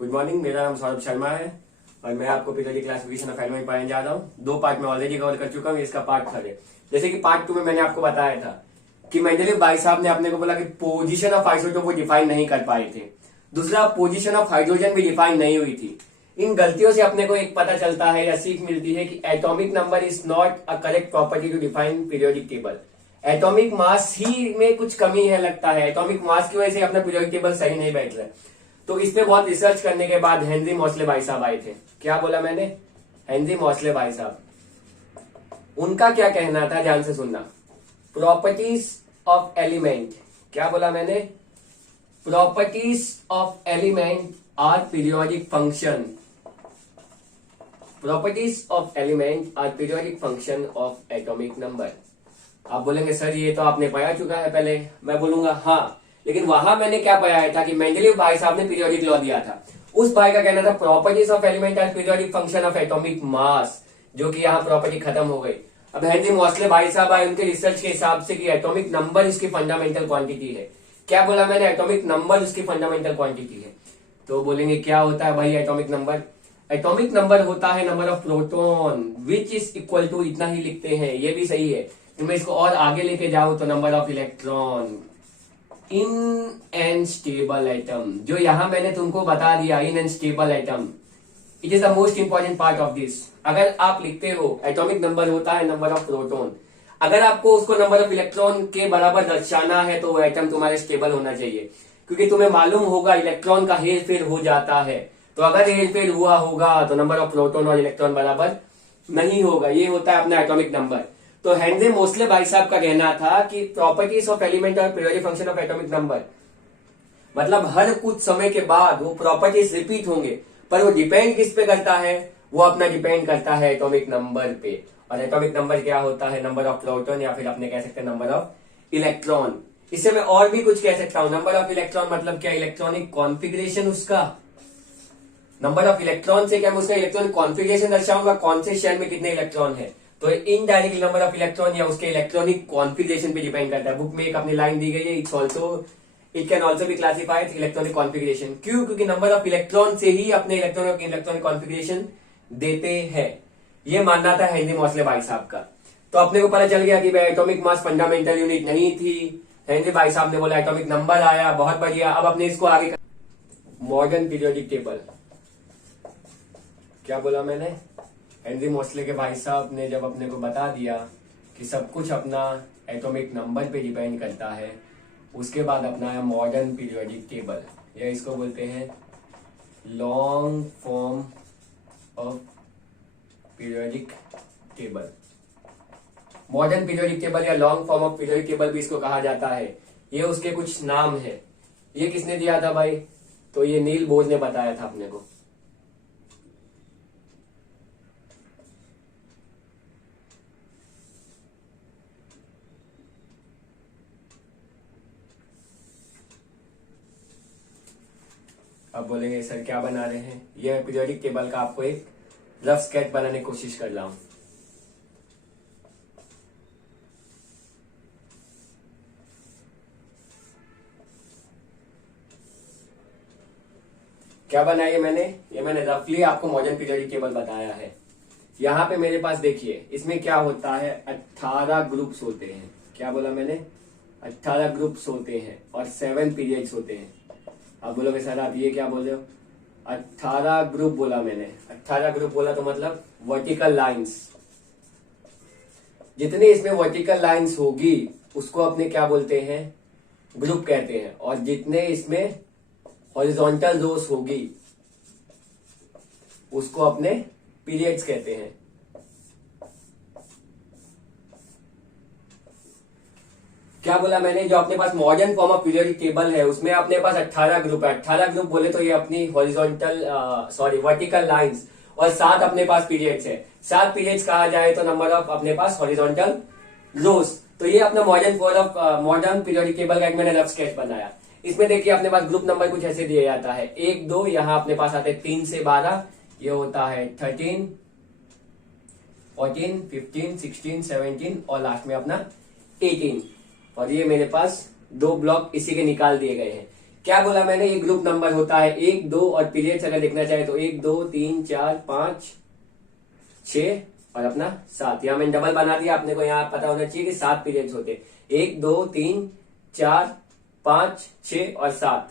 Good morning. मेरा नाम सौरभ शर्मा है और मैं आपको पीरियोडिक क्लासिफिकेशन ऑफ एलिमेंट पढ़ाने जा रहा हूँ। 2 पार्ट में ऑलरेडी कवर कर चुका हूँ, इसका पार्ट 3 है। जैसे कि पार्ट 2 में मैंने आपको बताया था कि मेंडलीव भाई साहब ने अपने को बोला कि पोजीशन ऑफ आइसोटोप को डिफाइन नहीं कर पाए थे। दूसरा, पोजीशन ऑफ हाइड्रोजन भी डिफाइन नहीं हुई थी। इन गलतियों से अपने को एक पता चलता है या सीख मिलती है कि atomic number is not a correct property to define periodic table. Atomic mass ही में कुछ कमी है लगता है, एटॉमिक मास की वजह से अपना पीरियोडिक टेबल सही नहीं बैठ रहा है। तो इस पे बहुत रिसर्च करने के बाद हेनरी मोसले भाई साहब आए थे। क्या बोला मैंने? हेनरी मोसले भाई साहब, उनका क्या कहना था, ध्यान से सुनना। प्रॉपर्टीज ऑफ एलिमेंट, क्या बोला मैंने? Properties of element are periodic function. Properties of element are periodic function of atomic number. आप बोलेंगे सर ये तो आपने पढ़ा चुका है पहले। मैं बोलूंगा हाँ, लेकिन वहां मैंने क्या पढ़ाया था कि मेंडलीव भाई साहब ने पीरियोडिक लॉ दिया था। उस भाई का कहना था properties of element are periodic function of atomic mass, जो कि यहाँ प्रॉपर्टी खत्म हो गई। अब हेनरी मोसले भाई साहब आए उनके रिसर्च के हिसाब से कि एटॉमिक नंबर इसकी फंडामेंटल क्वांटिटी है। क्या बोला मैंने? एटॉमिक नंबर उसकी फंडामेंटल क्वांटिटी है। तो बोलेंगे क्या होता है भाई एटॉमिक नंबर? एटॉमिक नंबर होता है number of proton which is equal to, इतना ही लिखते हैं, ये भी सही है। मैं इसको और आगे लेके जाऊं तो number of electron in an stable atom, जो यहां मैंने तुमको बता दिया, in an stable atom. It is the most important part of this. अगर आप लिखते हो एटॉमिक नंबर होता है नंबर ऑफ प्रोटॉन, अगर आपको उसको नंबर ऑफ इलेक्ट्रॉन के बराबर दर्शाना है तो वो एटम तुम्हारे स्टेबल होना चाहिए, क्योंकि तुम्हें मालूम होगा इलेक्ट्रॉन का हेर फेर हो जाता है। तो अगर हेर फेर हुआ होगा तो नंबर ऑफ प्रोटॉन और इलेक्ट्रॉन बराबर नहीं होगा। ये होता है अपना एटॉमिक नंबर। तो हेनरी मोसले भाई साहब का कहना था कि प्रॉपर्टीज ऑफ एलिमेंट और periodic function of atomic number, मतलब हर कुछ समय के बाद वो प्रॉपर्टीज रिपीट होंगे, पर वो डिपेंड किस पे करता है? वो अपना डिपेंड करता है एटॉमिक नंबर पे। और एटॉमिक नंबर क्या होता है? नंबर ऑफ प्रोटॉन, या फिर अपने कह सकते हैं नंबर ऑफ इलेक्ट्रॉन। इससे मैं और भी कुछ कह सकता हूं। नंबर ऑफ इलेक्ट्रॉन मतलब क्या? इलेक्ट्रॉनिक कॉन्फिगरेशन उसका। नंबर ऑफ इलेक्ट्रॉन से क्या मैं उसका इलेक्ट्रॉनिक कॉन्फिगरेशन दर्शाऊंगा, कौन से शेल में कितने इलेक्ट्रॉन है। तो इनडायरेक्टली नंबर ऑफ इलेक्ट्रॉन या उसके इलेक्ट्रॉनिक कॉन्फिगरेशन पे डिपेंड करता है। बुक में एक अपनी लाइन दी गई है, it can also be classified electronic configuration. क्यों? क्योंकि नंबर ऑफ इलेक्ट्रॉन से ही अपने इलेक्ट्रॉनिक कॉन्फिगरेशन देते हैं। ये मानना था हेनरी मोसले भाई साहब का। तो अपने को पता चल गया कि भाई एटॉमिक मास फंडामेंटल यूनिट नहीं थी। हेनरी भाई साहब ने बोला एटॉमिक नंबर आया, बहुत बढ़िया। अब अपने इसको आगे मॉडर्न पीरियोडिक टेबल। क्या बोला मैंने? हेनरी मोसले के भाई साहब ने जब अपने को बता दिया कि सब कुछ अपना एटॉमिक नंबर पे डिपेंड करता है, उसके बाद अपनाया मॉडर्न पीरियोडिक टेबल, या इसको बोलते हैं long form of periodic table. Modern periodic table या long form of periodic table भी इसको कहा जाता है। ये उसके कुछ नाम है। ये किसने दिया था भाई? तो ये नील बोर ने बताया था अपने को। अब बोलेंगे सर क्या बना रहे हैं? यह पीरियोडिक टेबल का आपको एक रफ स्केच बनाने की कोशिश कर रहा हूं। क्या बनाया मैंने? ये मैंने रफली आपको मॉडर्न पीरियोडिक टेबल बताया है। यहां पे मेरे पास देखिए, इसमें क्या होता है, 18 ग्रुप्स होते हैं। क्या बोला मैंने? 18 ग्रुप्स होते हैं और 7 पीरियड्स होते हैं। आप बोलोगे सर आप ये क्या बोल रहे हो? 18 ग्रुप बोला मैंने। 18 ग्रुप बोला तो मतलब वर्टिकल लाइंस। जितने इसमें वर्टिकल लाइंस होगी उसको अपने क्या बोलते हैं? ग्रुप कहते हैं। और जितने इसमें हॉरिजॉन्टल रोज होगी उसको अपने पीरियड्स कहते हैं। क्या बोला मैंने? जो अपने पास modern form of periodic table है उसमें अपने पास 18 ग्रुप है। 18 ग्रुप बोले तो ये अपनी हॉरिजॉन्टल वर्टिकल लाइंस, और 7 अपने पास पीरियड्स है। 7 पीरियड्स कहा जाए तो नंबर ऑफ अपने पास हॉरिजॉन्टल रोज। तो ये अपना मॉडर्न पीरियोडिक टेबल का एक मैंने रफ स्केच बनाया। इसमें देखिए अपने पास ग्रुप नंबर कुछ ऐसे दिया जाता है, 1 2, यहाँ अपने पास आते हैं 3 से 12, ये होता है 13 14 15 16 17 और लास्ट में अपना 18। और ये मेरे पास 2 ब्लॉक इसी के निकाल दिए गए हैं। क्या बोला मैंने, ये ग्रुप नंबर होता है 1, 2 और पीरियड्स अगर देखना चाहे तो 1, 2, 3, 4, 5, 6 और अपना 7। यहाँ मैंने डबल बना दिया, आपने को यहाँ पता होना चाहिए कि 7 पीरियड्स होते हैं, 1, 2, 3, 4, 5, 6 और 7।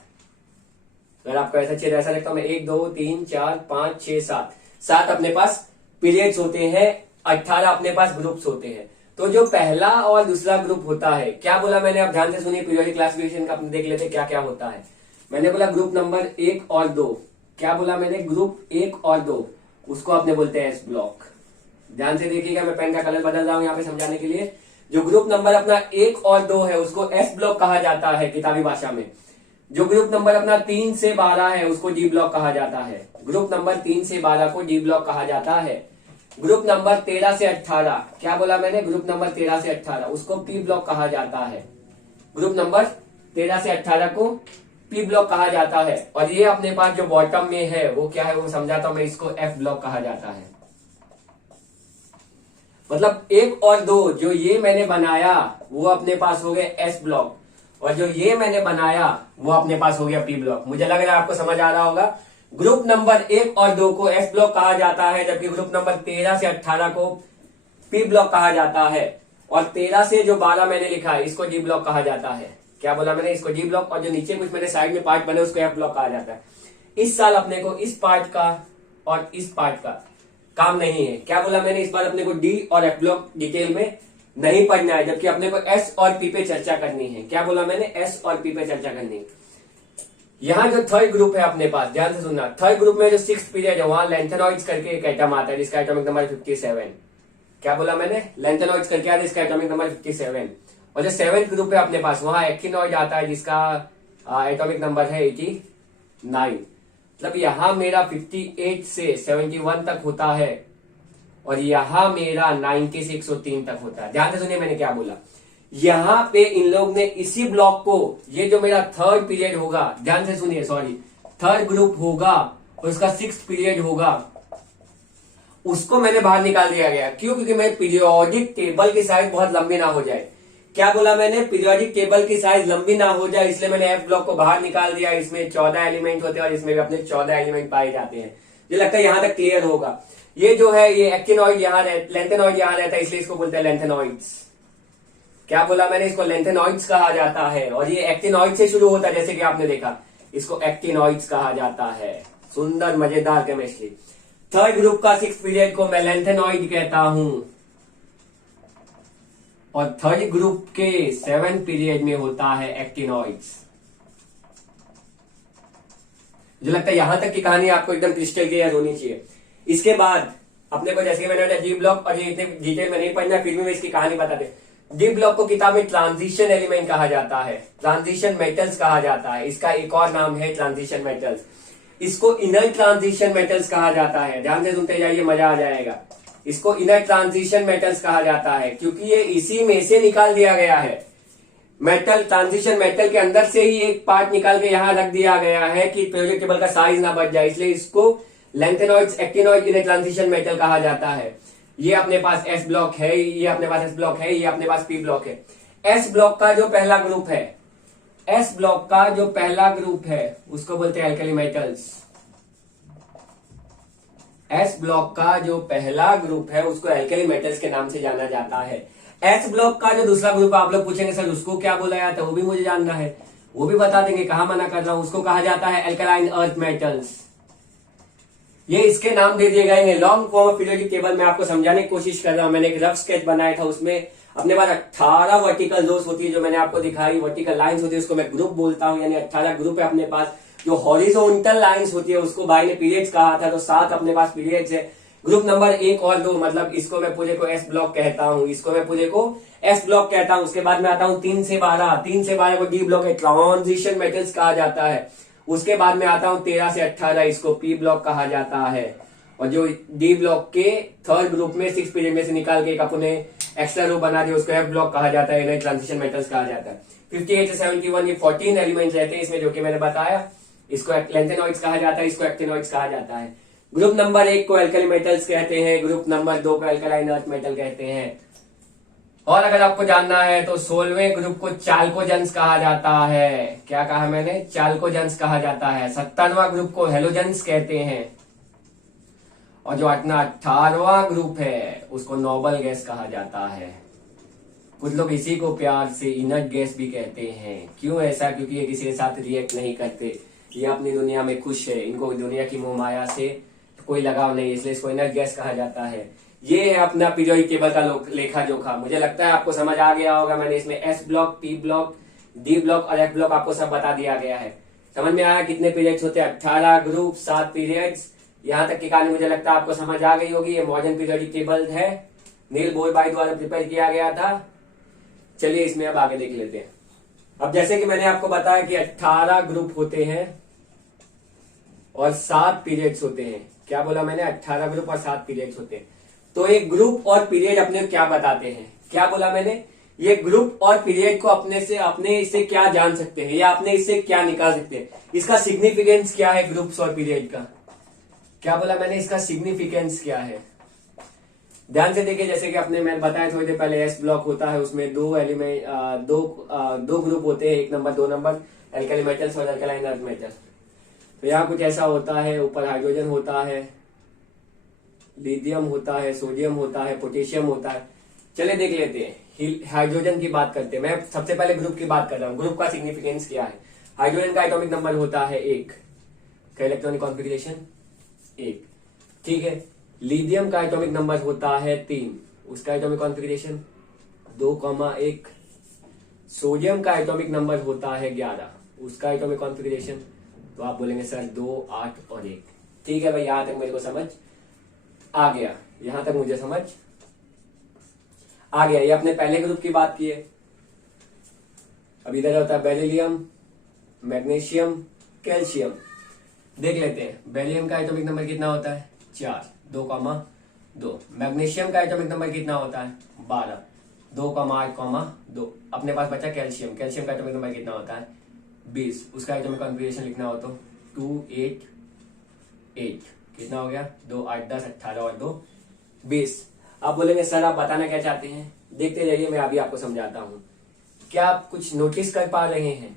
अगर आपको ऐसा चाहिए ऐसा लिखता हूं मैं, 1, 2, 3, 4, 5, 6, 7, 7 अपने पास पीरियड्स होते हैं, 18 अपने पास ग्रुप्स होते हैं। तो जो पहला और दूसरा ग्रुप होता है, क्या बोला मैंने, आप ध्यान से सुनिए, पीरियोडिक क्लासिफिकेशन का अपने देख लेते हैं क्या क्या होता है। मैंने बोला ग्रुप नंबर 1 और 2, क्या बोला मैंने, ग्रुप 1 और 2 उसको आपने बोलते हैं एस ब्लॉक। ध्यान से देखिएगा, मैं पेन का कलर बदल रहा हूं यहाँ पे समझाने के लिए। जो ग्रुप नंबर अपना 1 और 2 है उसको एस ब्लॉक कहा जाता है किताबी भाषा में। जो ग्रुप नंबर अपना 3 से 12 है उसको डी ब्लॉक कहा जाता है। ग्रुप नंबर 3 से 12 को डी ब्लॉक कहा जाता है। ग्रुप नंबर 13 से 18, क्या बोला मैंने, ग्रुप नंबर 13 से 18 उसको पी ब्लॉक कहा जाता है। ग्रुप नंबर 13 से 18 को पी ब्लॉक कहा जाता है। और ये अपने पास जो बॉटम में है वो क्या है वो समझाता हूं मैं, इसको एफ ब्लॉक कहा जाता है। मतलब 1 और 2 जो ये मैंने बनाया वो अपने पास हो गए एस ब्लॉक, और जो ये मैंने बनाया वो अपने पास हो गया पी ब्लॉक। मुझे लग रहा है आपको समझ आ रहा होगा। ग्रुप नंबर 1 और 2 को एस ब्लॉक कहा जाता है, जबकि ग्रुप नंबर 13 से 18 को पी ब्लॉक कहा जाता है। और 13 से जो 12 मैंने लिखा है इसको डी ब्लॉक कहा जाता है। क्या बोला मैंने, इसको डी ब्लॉक, और जो नीचे कुछ मैंने साइड में पार्ट बने उसको एफ ब्लॉक कहा जाता है। इस साल अपने को इस पार्ट का और इस पार्ट का काम नहीं है। क्या बोला मैंने, इस बार अपने को डी और एफ ब्लॉक डिटेल में नहीं पढ़ना है, जबकि अपने को एस और पी पे चर्चा करनी है। क्या बोला मैंने, एस और पी पे चर्चा करनी है। यहाँ जो थर्ड ग्रुप है अपने पास, ध्यान से सुनना, थर्ड ग्रुप में जो 6th पीरियड है वहां लैंथेनॉइड्स करके एक एटम आता है जिसका एटॉमिक नंबर 57। क्या बोला मैंने, लैंथेनॉइड्स करके आता है जिसका एटॉमिक नंबर 57। और जो 7th ग्रुप है अपने पास वहां एक्टिनॉइड आता है जिसका एटॉमिक नंबर है 89। मतलब यहाँ मेरा 58 से 71 तक होता है और यहाँ मेरा 96 और 3 तक होता है। ध्यान से सुनिए मैंने क्या बोला। यहाँ पे इन लोग ने इसी ब्लॉक को, ये जो मेरा थर्ड पीरियड होगा, ध्यान से सुनिए, सॉरी, थर्ड ग्रुप होगा और उसका 6th पीरियड होगा, उसको मैंने बाहर निकाल दिया गया। क्यों? क्योंकि मैं पीरियोडिक टेबल की साइज बहुत लंबी ना हो जाए। क्या बोला मैंने, पीरियोडिक टेबल की साइज लंबी ना हो जाए, इसलिए मैंने एफ ब्लॉक को बाहर निकाल दिया। इसमें 14 एलिमेंट होते हैं और इसमें भी अपने 14 एलिमेंट पाए जाते हैं। मुझे लगता है यहां तक क्लियर होगा। ये जो है ये एक्टिनॉइड यहाँ लेंथेनॉइड यहाँ रहता है, इसलिए इसको बोलते हैं लेंथेनॉइड्स। क्या बोला मैंने, इसको लेंथेनॉइड्स कहा जाता है। और ये एक्टिनॉइड से शुरू होता है, जैसे कि आपने देखा, इसको एक्टिनॉइड्स कहा जाता है। सुंदर मजेदार केमिस्ट्री। थर्ड ग्रुप का 6th पीरियड को मैं लेंथेनॉइड कहता हूं और थर्ड ग्रुप के 7th पीरियड में होता है एक्टिनॉइड्स। मुझे लगता है यहां तक की कहानी आपको एकदम क्रिस्टल क्लियर होनी चाहिए। इसके बाद अपने को, जैसे कि मैंने डी ब्लॉक, और ये इतने डिटेल में नहीं पढ़ना, फिर भी मैं इसकी कहानी बताते। डी ब्लॉक को किताब में ट्रांजिशन एलिमेंट कहा जाता है, ट्रांजिशन मेटल्स कहा जाता है। इसका एक और नाम है ट्रांजिशन मेटल्स। इसको इनर ट्रांजिशन मेटल्स कहा जाता है। ध्यान से सुनते जाइए, मजा आ जाएगा। इसको इनर ट्रांजिशन मेटल्स कहा जाता है क्योंकि ये इसी में से निकाल दिया गया है। मेटल, ट्रांजिशन मेटल के अंदर से ही एक पार्ट निकाल के यहाँ रख दिया गया है कि पीरियोडिक टेबल का साइज ना बढ़ जाए, इसलिए इसको lanthanoids, actinoid, inner transition metal कहा जाता है। ये अपने पास एस ब्लॉक है, ये अपने पास एस ब्लॉक है, ये अपने पास पी ब्लॉक है। एस ब्लॉक का जो पहला ग्रुप है, एस ब्लॉक का जो पहला ग्रुप है उसको बोलते हैं एल्कली मेटल्स। एस ब्लॉक का जो पहला ग्रुप है उसको एल्कली मेटल्स के नाम से जाना जाता है। एस ब्लॉक का जो दूसरा ग्रुप आप लोग पूछेंगे सर उसको क्या बोला जाता है, वो भी मुझे जानना है, वो भी बता देंगे, कहां मना कर रहा हूं। उसको कहा जाता है एल्कलाइन अर्थ मेटल्स। ये इसके नाम दे दिए गए हैं। Long form of periodic table में आपको समझाने की कोशिश कर रहा हूं। मैंने एक रफ स्केच बनाया था, उसमें अपने पास 18 वर्टिकल रोज होती है जो मैंने आपको दिखाई, वर्टिकल लाइंस होती है, उसको मैं ग्रुप बोलता हूं, यानी 18 ग्रुप है अपने पास। जो हॉरिजॉन्टल लाइंस होती है उसको भाई ने पीरियड्स कहा था, तो 7 अपने पास पीरियड्स है। ग्रुप नंबर 1 और 2, मतलब इसको मैं पूरे को एस ब्लॉक कहता हूं, इसको मैं पूरे को एस ब्लॉक कहता हूं। उसके बाद में आता हूं 3 से 12, 3 से 12 को डी ब्लॉक है, ट्रांजिशन मेटल्स कहा जाता है। उसके बाद में आता हूं 13 से 18, इसको पी ब्लॉक कहा जाता है। और जो डी ब्लॉक के थर्ड ग्रुप में 6th पीरियड में से निकाल के एक अपने एक्स्ट्रा रो बना दिया, उसको एफ ब्लॉक कहा जाता है, इन्हें ट्रांजिशन मेटल्स कहा जाता है। 58 से 71 ये 14 एलिमेंट्स रहते हैं इसमें, जो कि मैंने बताया। इसको लेंथेनॉइड्स कहा जाता है, इसको एक्टिनॉइड्स कहा जाता है। ग्रुप नंबर 1 को एल्कली मेटल्स कहते हैं, ग्रुप नंबर 2 को एल्कलाइन अर्थ मेटल कहते हैं। और अगर आपको जानना है तो 16वें ग्रुप को चाल्कोजेंस कहा जाता है। क्या कहा मैंने? चाल्कोजेंस कहा जाता है। 17वां ग्रुप को हेलोजेंस कहते हैं। और जो अपना 18वां ग्रुप है उसको नोबल गैस कहा जाता है। कुछ लोग इसी को प्यार से इनर्ट गैस भी कहते हैं। क्यों ऐसा? क्योंकि ये किसी के साथ रिएक्ट नहीं करते, ये अपनी दुनिया में खुश है, इनको दुनिया की मोह माया से कोई लगाव नहीं, इसलिए इसको इनर्ट गैस कहा जाता है। ये है अपना पीरियोडिक टेबल का लेखा जोखा। मुझे लगता है आपको समझ आ गया होगा। मैंने इसमें S block, P block, D block और एफ ब्लॉक आपको सब बता दिया गया है। समझ में आया कितने पीरियड्स होते हैं? 18 ग्रुप, 7 पीरियड्स। यहाँ तक की कहानी मुझे लगता है आपको समझ आ गई होगी। ये मॉडर्न पीरियोडिक टेबल है, नील बोरबाई द्वारा प्रिपेयर किया गया था। चलिए इसमें अब आगे देख लेते हैं। अब जैसे कि मैंने आपको बताया कि 18 ग्रुप होते हैं और 7 पीरियड्स होते हैं। क्या बोला मैंने? 18 ग्रुप और 7 पीरियड्स होते हैं। तो एक ग्रुप और पीरियड अपने क्या बताते हैं? क्या बोला मैंने? ये ग्रुप और पीरियड को अपने इससे क्या जान सकते हैं या अपने इससे क्या निकाल सकते हैं? इसका सिग्निफिकेंस क्या है ग्रुप्स और पीरियड का? क्या बोला मैंने? इसका सिग्निफिकेंस क्या है? ध्यान से देखिए। जैसे कि अपने मैंने बताया थोड़ी देर पहले, एस ब्लॉक होता है, उसमें दो एलिमेंट दो ग्रुप होते हैं, 1 नंबर 2 नंबर, एल्कली मेटल्स और अल्कलाइन अर्थ मेटल। तो यहाँ कुछ ऐसा होता है, ऊपर हाइड्रोजन होता है, लिथियम होता है, सोडियम होता है, पोटेशियम होता है। चले देख लेते हैं। हाइड्रोजन की बात करते हैं। मैं सबसे पहले ग्रुप की बात कर रहा हूँ। ग्रुप का सिग्निफिकेंस क्या है? हाइड्रोजन का एटॉमिक नंबर होता है 1 का, इलेक्ट्रॉनिक कॉन्फ़िगरेशन 1, ठीक है। लिथियम का एटॉमिक नंबर होता है 3, उसका एटॉमिक कॉन्फ़िगरेशन 2,1। सोडियम का एटॉमिक नंबर होता है 11, उसका एटॉमिक कॉन्फ़िगरेशन, तो आप बोलेंगे सर 2, 8 और 1। ठीक है भाई, यहां तक मेरे को समझ आ गया। यहां तक मुझे समझ आ गया। ये अपने पहले ग्रुप की बात की है। अब इधर होता है बेरिलियम, मैग्नीशियम, कैल्शियम। देख लेते हैं। बेरिलियम का एटॉमिक नंबर कितना होता है? 4, 2,2। मैग्नीशियम का एटॉमिक नंबर कितना होता है? 12, 2,8,2। अपने पास बचा कैल्शियम। कैल्शियम का एटॉमिक नंबर कितना होता है? 20। उसका एटॉमिक कॉन्फ़िगरेशन लिखना हो तो 2, 8, 8। कितना हो गया? 2, 8, 10, 18 और 2, 20। आप बोलेंगे सर आप बताना क्या चाहते हैं? देखते जाइए, मैं अभी आपको समझाता हूं। क्या आप कुछ नोटिस कर पा रहे हैं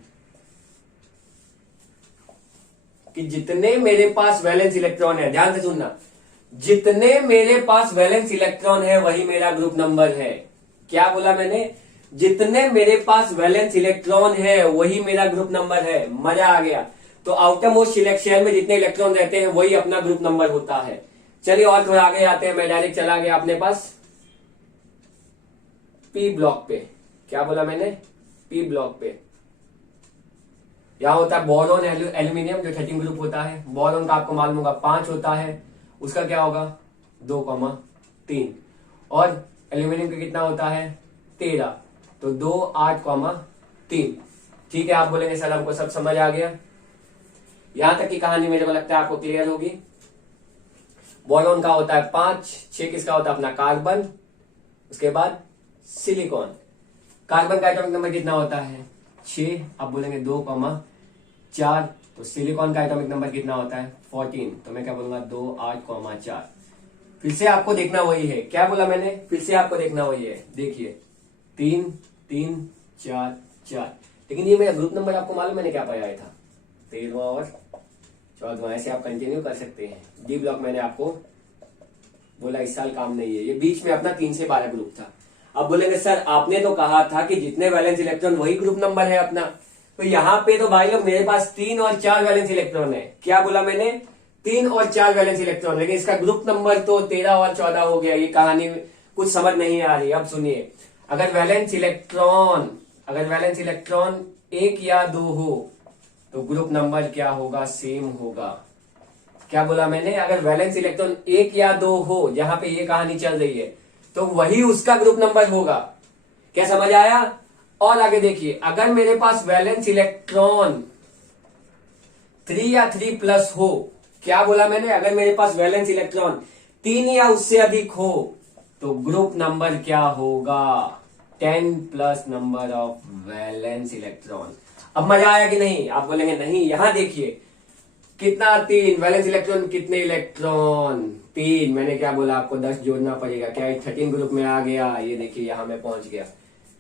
कि जितने मेरे पास वैलेंस इलेक्ट्रॉन है, ध्यान से सुनना, जितने मेरे पास वैलेंस इलेक्ट्रॉन है वही मेरा ग्रुप नंबर है। क्या बोला मैंने? जितने मेरे पास वैलेंस इलेक्ट्रॉन है वही मेरा ग्रुप नंबर है। मजा आ गया। तो आउटर मोस्ट शेल में जितने इलेक्ट्रॉन रहते हैं वही अपना ग्रुप नंबर होता है। चलिए और थोड़ा आगे आते हैं। मैं डायरेक्ट चला गया अपने पास पी ब्लॉक पे। क्या बोला मैंने? पी ब्लॉक पे यहां होता है बोरॉन, एल्यूमिनियम, जो 13 ग्रुप होता है। बोरॉन का आपको मालूम होगा 5 होता है, उसका क्या होगा? 2,3। और एल्यूमिनियम का कितना होता है? 13, तो 2, 8,3। ठीक है, आप बोलेंगे सर हमको सब समझ आ गया। यहां तक की कहानी मेरे को लगता है आपको क्लियर होगी। बोरॉन का होता है 5, 6 किसका होता है? अपना कार्बन, उसके बाद सिलिकॉन। कार्बन का एटॉमिक नंबर कितना होता है? 6। आप बोलेंगे 2,4। तो सिलिकॉन का एटॉमिक नंबर कितना होता है? 14। तो मैं क्या बोलूंगा? 2, 8,4। फिर से आपको देखना वही है। क्या बोला मैंने? फिर से आपको देखना वही है। देखिए 3, 3, 4, 4। लेकिन ये मेरा ग्रुप नंबर आपको मालूम मैंने क्या पाया था? 13वां और 14वां। ऐसे आप कंटिन्यू कर सकते हैं। डी ब्लॉक मैंने आपको बोला इस साल काम नहीं है, ये बीच में अपना 3 से 12 ग्रुप था। अब बोलेंगे सर आपने तो कहा था कि जितने वैलेंस इलेक्ट्रॉन वही ग्रुप नंबर है अपना। तो यहाँ पे तो भाई लोग मेरे पास 3 और 4 वैलेंस इलेक्ट्रॉन है। क्या बोला मैंने? 3 और 4 वैलेंस इलेक्ट्रॉन, लेकिन इसका ग्रुप नंबर तो 13 और 14 हो गया। ये कहानी कुछ समझ नहीं आ रही। अब सुनिए, अगर वैलेंस इलेक्ट्रॉन 1 या 2 हो तो ग्रुप नंबर क्या होगा? सेम होगा। क्या बोला मैंने? अगर वैलेंस इलेक्ट्रॉन 1 या 2 हो, जहां पे ये कहानी चल रही है, तो वही उसका ग्रुप नंबर होगा। क्या समझ आया? और आगे देखिए, अगर मेरे पास वैलेंस इलेक्ट्रॉन 3 या 3 प्लस हो, क्या बोला मैंने? अगर मेरे पास वैलेंस इलेक्ट्रॉन 3 या उससे अधिक हो तो ग्रुप नंबर क्या होगा? 10 plus number of valence electron. अब मजा आया कि नहीं? आप बोलेंगे नहीं। यहां देखिए कितना 3, वैलेंस इलेक्ट्रॉन कितने इलेक्ट्रॉन 3, मैंने क्या बोला आपको 10 जोड़ना पड़ेगा, क्या 13 ग्रुप में आ गया, ये देखिए यहां मैं पहुंच गया।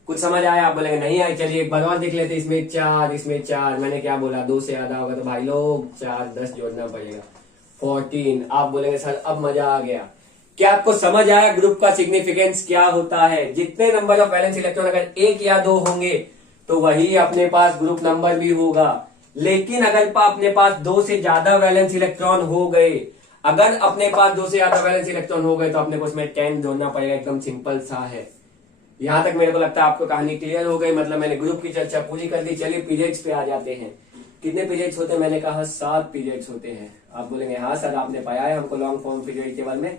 कुछ समझ आया? आप बोलेंगे नहीं आया, चलिए एक बार और देख लेते। इसमें 4, इसमें 4, मैंने क्या बोला 2 से आधा होगा तो भाई लोग 4 10 जोड़ना पड़ेगा 14। आप बोलेंगे सर अब मजा आ गया। क्या आपको समझ आया ग्रुप का सिग्निफिकेंस क्या होता है? जितने नंबर ऑफ वैलेंस इलेक्ट्रॉन अगर 1 या 2 होंगे तो वही अपने पास ग्रुप नंबर भी होगा। लेकिन अगर अपने पास 2 से ज्यादा वैलेंस इलेक्ट्रॉन हो गए, अगर अपने पास 2 से ज्यादा वैलेंस इलेक्ट्रॉन हो गए तो अपने को उसमें 10 जोड़ना पड़ेगा। एकदम सिंपल सा है। यहां तक मेरे को लगता है आपको कहानी क्लियर हो गई, मतलब मैंने ग्रुप की चर्चा पूरी कर दी। चलिए पीरियड्स पे आ जाते हैं। कितने पीरियड्स होते हैं? मैंने कहा 7 पीरियड्स होते हैं। आप बोलेंगे हाँ सर आपने पाया है हमको लॉन्ग फॉर्म पीरियड टेबल में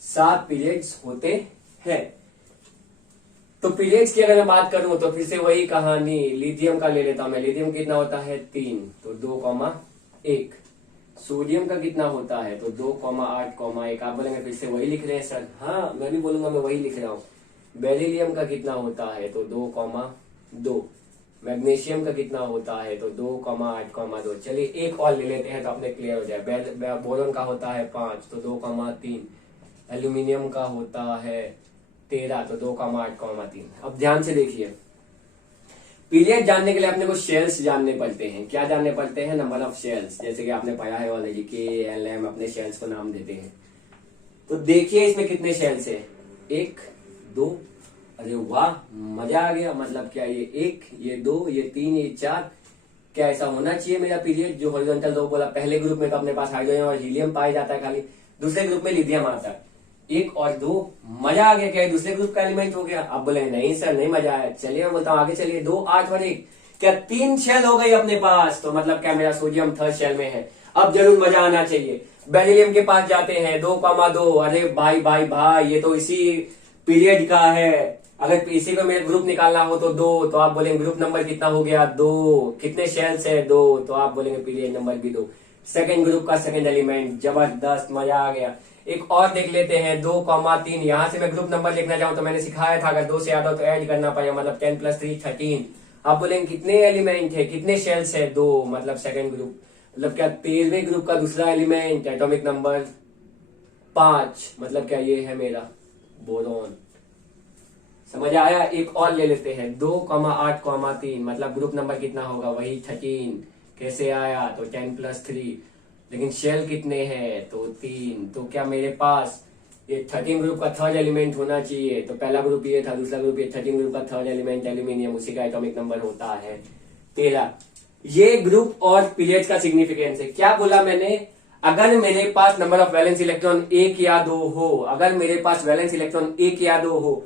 7 पीरियड्स होते हैं। तो पीरियड्स की अगर मैं बात करूं तो फिर से वही कहानी, लिथियम का ले लेता हूं मैं। लिथियम कितना होता है 3, तो 2,1। सोडियम का कितना होता है तो 2,8,1। आप बोलेंगे फिर से वही लिख रहे हैं सर। हाँ मैं भी बोलूंगा मैं वही लिख रहा हूं। बेरिलियम का कितना होता है तो 2,2। मैग्नीशियम का कितना होता है तो 2,8,2। चलिए एक और ले लेते हैं तो अपने क्लियर हो जाए। बोरॉन का होता है 5 तो 2,3। एल्यूमिनियम का होता है 13 तो 2,8,3। अब ध्यान से देखिए, पीरियड जानने के लिए अपने को शेल्स जानने पड़ते हैं। क्या जानने पड़ते हैं? Number of shells. जैसे कि आपने पढ़ा है ऑलरेडी KLM अपने शेल्स को नाम देते हैं। तो देखिए इसमें कितने शेल्स है, 1 2। अरे वाह मजा आ गया। मतलब क्या ये 1, ये 2, ये 3, ये 4। क्या ऐसा होना चाहिए मेरा पीरियड? जो हॉरिजॉन्टल 2 बोला, पहले ग्रुप में तो अपने पास हाइड्रोजन और हीलियम पाया जाता है खाली, दूसरे ग्रुप में लिथियम आता है। 1 और 2, मजा आ गया। क्या दूसरे ग्रुप का एलिमेंट हो गया? आप बोले नहीं सर नहीं मजा आया। चलिए मैं बोलता हूँ आगे चलिए। 2 8 और 1, क्या 3 शेल हो गई अपने पास? तो मतलब क्या मेरा सोडियम थर्ड शेल में है। अब जरूर मजा आना चाहिए। बेरिलियम के पास जाते हैं 2,2। अरे भाई भाई भाई ये तो इसी पीरियड का है। अगर इसी को मेरे ग्रुप निकालना हो तो 2, तो आप बोलेंगे ग्रुप नंबर कितना हो गया 2। कितने शेल्स है 2, तो आप बोलेंगे पीरियड नंबर भी 2। सेकेंड ग्रुप का सेकेंड एलिमेंट, जबरदस्त मजा आ गया। एक और देख लेते हैं 2,3। यहां से मैं ग्रुप नंबर लिखना चाहूं तो मैंने सिखाया था अगर 2 से ज्यादा तो ऐड करना पड़ेगा, मतलब 10 + 3 13। आप बोलेंगे कितने एलिमेंट है, कितने शेल्स है 2, मतलब सेकेंड ग्रुप, मतलब क्या 13वें ग्रुप का दूसरा एलिमेंट, एटॉमिक नंबर 5, मतलब क्या ये है मेरा बोरॉन। समझ आया? एक और ले लेते हैं 2,8,3, मतलब ग्रुप नंबर कितना होगा वही 13। कैसे आया तो 10 + 3, लेकिन शेल कितने हैं तो 3। तो क्या मेरे पास ये 13 ग्रुप का थर्ड एलिमेंट होना चाहिए। तो पहला ग्रुप ये था, दूसरा ग्रुप ये, 13 ग्रुप का थर्ड एलिमेंट एल्यूमिनियम, उसी का एटॉमिक नंबर होता है 13। ये ग्रुप और पीरियड का सिग्निफिकेंस है। क्या बोला मैंने? अगर मेरे पास नंबर ऑफ वैलेंस इलेक्ट्रॉन 1 या 2 हो, अगर मेरे पास वैलेंस इलेक्ट्रॉन 1 या 2 हो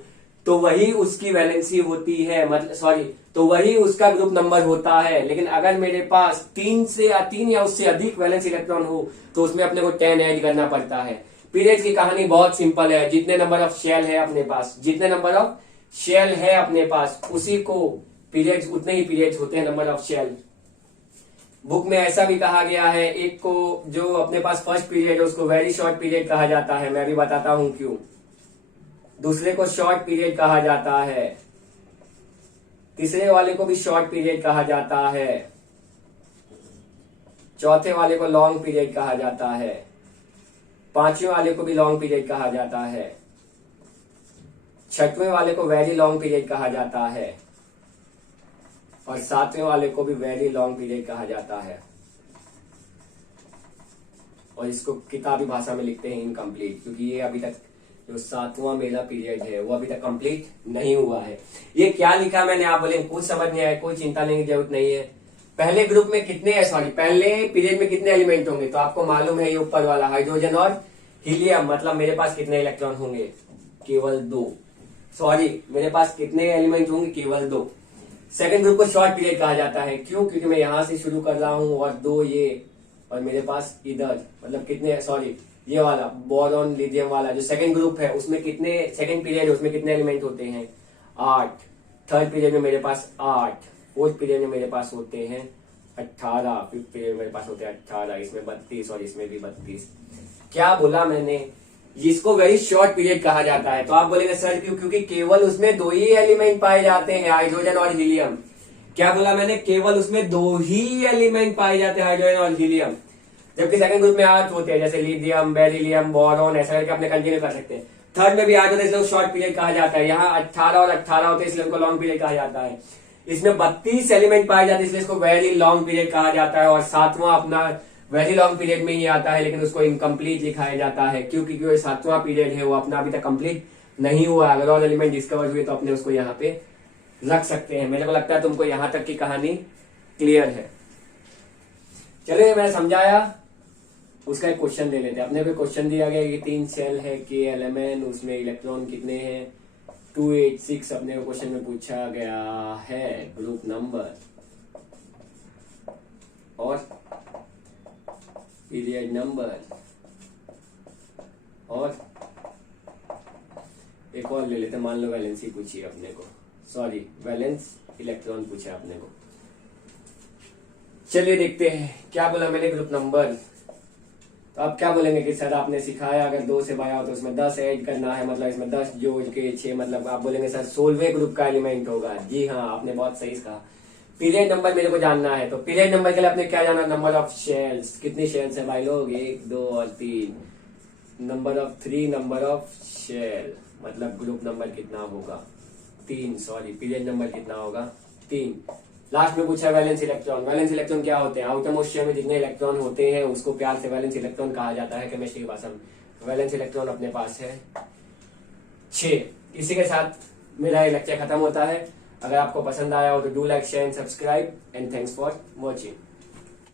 तो वही उसकी वैलेंसी होती है, मतलब सॉरी, तो वही उसका ग्रुप नंबर होता है। लेकिन अगर मेरे पास 3 या उससे अधिक वैलेंस इलेक्ट्रॉन हो तो उसमें अपने को 10 ऐड करना पड़ता है। पीरियड की कहानी बहुत सिंपल है। जितने नंबर ऑफ शेल है अपने पास, जितने नंबर ऑफ शेल है अपने पास, उसी को पीरियड्स, उतने ही पीरियड्स होते हैं नंबर ऑफ शेल। बुक में ऐसा भी कहा गया है, एक को जो अपने पास फर्स्ट पीरियड है उसको वेरी शॉर्ट पीरियड कहा जाता है। मैं भी बताता हूं क्यों। दूसरे को शॉर्ट पीरियड कहा जाता है, तीसरे वाले को भी शॉर्ट पीरियड कहा जाता है, चौथे वाले को लॉन्ग पीरियड कहा जाता है, पांचवें वाले को भी लॉन्ग पीरियड कहा जाता है, छठवें वाले को वेरी लॉन्ग पीरियड कहा जाता है, और सातवें वाले को भी वेरी लॉन्ग पीरियड कहा जाता है। और इसको किताबी भाषा में लिखते हैं इनकम्प्लीट, क्योंकि ये अभी तक जो 7वां मेरा पीरियड है वो अभी तक कंप्लीट नहीं हुआ है। ये क्या लिखा मैंने, आप बोले कुछ समझ नहीं आया, कोई चिंता लेने की जरूरत नहीं है। पहले ग्रुप में कितने, सॉरी पहले पीरियड में कितने एलिमेंट होंगे, तो आपको मालूम है ये ऊपर वाला हाइड्रोजन और हीलियम, मतलब मेरे पास कितने इलेक्ट्रॉन होंगे, केवल 2। सॉरी मेरे पास कितने एलिमेंट होंगे, केवल 2। सेकंड ग्रुप को शॉर्ट पीरियड कहा जाता है, क्यों, क्योंकि मैं यहां से शुरू कर रहा हूं और 2 ये, और मेरे पास इधर, मतलब कितने, सॉरी ये वाला बोरॉन लिथियम वाला जो सेकंड ग्रुप है उसमें कितने, सेकंड पीरियड है उसमें कितने एलिमेंट होते हैं, 8। थर्ड पीरियड में मेरे पास 8, फोर्थ पीरियड में मेरे पास होते हैं 18, फिफ्थ पीरियड में मेरे पास होते हैं 18, इसमें 32 और इसमें भी 32। क्या बोला मैंने, जिसको वेरी शॉर्ट पीरियड कहा जाता है। तो आप बोलेंगे सर क्यों, क्योंकि केवल उसमें 2 ही एलिमेंट पाए जाते हैं, हाइड्रोजन और हीलियम। क्या बोला मैंने, केवल उसमें 2 ही एलिमेंट पाए जाते हैं, हाइड्रोजन और हीलियम। जबकि सेकंड ग्रुप में 8 होते हैं, जैसे लिथियम, बेरिलियम, बोरॉन, ऐसा करके अपने कंटिन्यू कर सकते हैं। थर्ड में भी 8 होते हैं, इसलिए शॉर्ट पीरियड कहा जाता है। यहाँ 18 और 18 होते हैं, इसलिए उनको लॉन्ग पीरियड कहा जाता है। इसमें 32 एलिमेंट पाए जाते हैं, इसलिए इसको वेरी लॉन्ग पीरियड कहा जाता है। और सातवां अपना वेरी लॉन्ग पीरियड में ही आता है, लेकिन उसको इनकम्प्लीट लिखाया जाता है, क्योंकि जो सातवां पीरियड है वो अपना अभी तक कंप्लीट नहीं हुआ। अगर और एलिमेंट डिस्कवर हुए तो अपने उसको यहाँ पे रख सकते हैं। मेरे को लगता है तुमको यहां तक की कहानी क्लियर है। चलिए, मैंने समझाया, उसका एक क्वेश्चन ले लेते हैं। अपने को क्वेश्चन दिया गया कि 3 सेल है KLMN, उसमें इलेक्ट्रॉन कितने हैं 286। अपने को क्वेश्चन में पूछा गया है ग्रुप नंबर और पीरियड नंबर और एक और ले लेते हैं। मान लो वैलेंसी पूछिए अपने को, सॉरी वैलेंस इलेक्ट्रॉन पूछा अपने को। चलिए देखते हैं क्या बोला मैंने ग्रुप नंबर। तो आप क्या बोलेंगे कि सर आपने सिखाया अगर 2 से बाया हो तो उसमें 10 ऐड करना है, मतलब इसमें 10 जोड़ के 6, मतलब आप बोलेंगे सर 16वें ग्रुप का एलिमेंट होगा। जी हाँ, आपने बहुत सही कहा। पीरियड नंबर मेरे को जानना है, तो पीरियड नंबर के लिए आपने क्या जाना, नंबर ऑफ शेल्स। कितनी शेल्स है भाई लोग, 1, 2 और 3। Number of 3, number of shell, मतलब ग्रुप नंबर कितना होगा 3, सॉरी पीरियड नंबर कितना होगा 3। लास्ट में पूछा वैलेंस इलेक्ट्रॉन। वैलेंस इलेक्ट्रॉन क्या होते हैं, आउटरमोस्ट शेल में जितने इलेक्ट्रॉन होते हैं उसको प्यार से वैलेंस इलेक्ट्रॉन कहा जाता है केमिस्ट्री की भाषा में। वैलेंस इलेक्ट्रॉन अपने पास है 6। इसी के साथ मेरा ये लेक्चर खत्म होता है। अगर आपको पसंद आया हो तो do like, share and subscribe and thanks for watching.